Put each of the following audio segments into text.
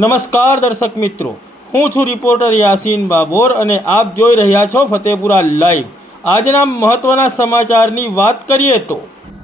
નમસ્કાર દર્શક મિત્રો. હું છું રિપોર્ટર યાસીન બાબોર અને આપ જોઈ રહ્યા છો ફતેપુરા લાઈવ. આજના મહત્વના સમાચારની વાત કરીએ તો,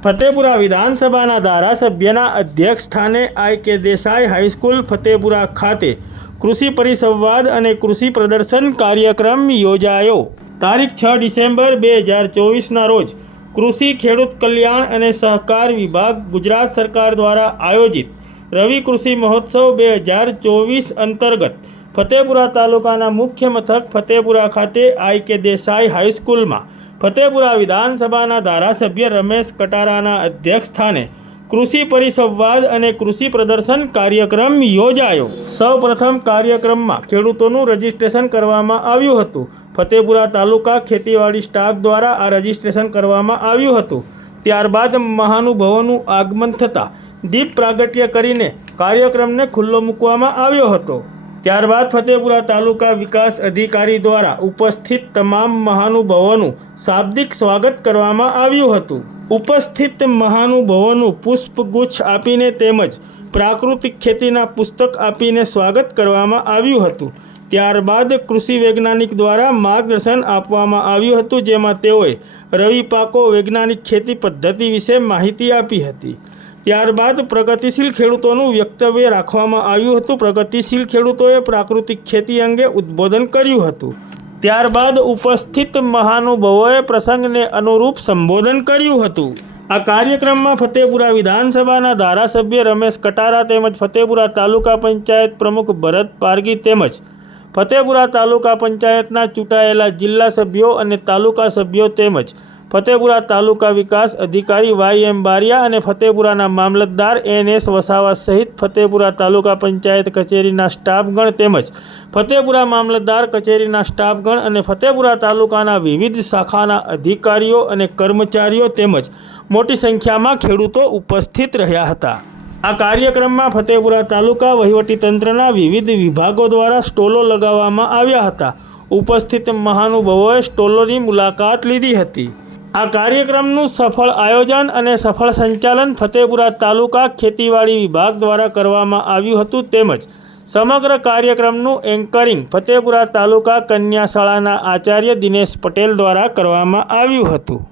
ફતેપુરા વિધાનસભાના ધારાસભ્યના અધ્યક્ષ સ્થાને આઈ કે દેસાઈ હાઈસ્કૂલ ફતેપુરા ખાતે કૃષિ પરિસંવાદ અને કૃષિ પ્રદર્શન કાર્યક્રમ યોજાયો. તારીખ છ ડિસેમ્બર બે હજાર ચોવીસના રોજ કૃષિ ખેડૂત કલ્યાણ અને સહકાર વિભાગ ગુજરાત સરકાર દ્વારા આયોજિત રવિ કૃષિ મહોત્સવ બે હજાર ચોવીસ અંતર્ગત ફતેપુરા તાલુકાના મુખ્ય મથક ફતેપુરા ખાતે આઈ કે દેસાઈ હાઈસ્કૂલમાં ફતેપુરા વિધાનસભાના ધારાસભ્ય રમેશ કટારાના અધ્યક્ષ સ્થાને કૃષિ પરિસંવાદ અને કૃષિ પ્રદર્શન કાર્યક્રમ યોજાયો. સૌ પ્રથમ કાર્યક્રમમાં ખેડૂતોનું રજીસ્ટ્રેશન કરવામાં આવ્યું હતું. ફતેપુરા તાલુકા ખેતીવાડી સ્ટાફ દ્વારા આ રજીસ્ટ્રેશન કરવામાં આવ્યું હતું. ત્યારબાદ મહાનુભાવોનું આગમન થતાં દીપ પ્રાગટ્ય કરીને કાર્યક્રમને ખુલ્લો મૂકવામાં આવ્યો હતો. ત્યારબાદ ફતેપુરા તાલુકા વિકાસ અધિકારી દ્વારા ઉપસ્થિત તમામ મહાનુભાવોનું શાબ્દિક સ્વાગત કરવામાં આવ્યું હતું. ઉપસ્થિત મહાનુભાવોનું પુષ્પગુચ્છ આપીને તેમજ પ્રાકૃતિક ખેતીના પુસ્તક આપીને સ્વાગત કરવામાં આવ્યું હતું. ત્યારબાદ કૃષિ વૈજ્ઞાનિક દ્વારા માર્ગદર્શન આપવામાં આવ્યું હતું, જેમાં તેઓએ રવિ પાકો વૈજ્ઞાનિક ખેતી પદ્ધતિ વિશે માહિતી આપી હતી. ત્યારબાદ પ્રગતિશીલ ખેડૂતોનું વક્તવ્ય રાખવામાં આવ્યું હતું. પ્રગતિશીલ ખેડૂતોએ પ્રાકૃતિક ખેતી અંગે ઉદ્બોધન કર્યું હતું. ત્યારબાદ ઉપસ્થિત મહાનુભાવોએ પ્રસંગને અનુરૂપ સંબોધન કર્યું હતું. આ કાર્યક્રમમાં ફતેપુરા વિધાનસભાના ધારાસભ્ય રમેશ કટારા તેમજ ફતેપુરા તાલુકા પંચાયત પ્રમુખ ભરત પારગી તેમજ ફતેપુરા તાલુકા પંચાયતના ચૂંટાયેલા જિલ્લા સભ્યો અને તાલુકા સભ્યો તેમજ ફતેપુરા તાલુકા વિકાસ અધિકારી વાય એમ બારિયા અને ફતેપુરાના મામલતદાર એન એસ વસાવા સહિત ફતેપુરા તાલુકા પંચાયત કચેરીના સ્ટાફગણ તેમજ ફતેપુરા મામલતદાર કચેરીના સ્ટાફગણ અને ફતેપુરા તાલુકાના વિવિધ શાખાના અધિકારીઓ અને કર્મચારીઓ તેમજ મોટી સંખ્યામાં ખેડૂતો ઉપસ્થિત રહ્યા હતા. આ કાર્યક્રમમાં ફતેપુરા તાલુકા વહીવટીતંત્રના વિવિધ વિભાગો દ્વારા સ્ટોલો લગાવવામાં આવ્યા હતા. ઉપસ્થિત મહાનુભાવોએ સ્ટોલોની મુલાકાત લીધી હતી. આ કાર્યક્રમનું સફળ આયોજન અને સફળ સંચાલન ફતેપુરા તાલુકા ખેતીવાડી વિભાગ દ્વારા કરવામાં આવ્યું હતું તેમજ સમગ્ર કાર્યક્રમનું એન્કરિંગ ફતેપુરા તાલુકા કન્યા શાળાના આચાર્ય દિનેશ પટેલ દ્વારા કરવામાં આવ્યું હતું.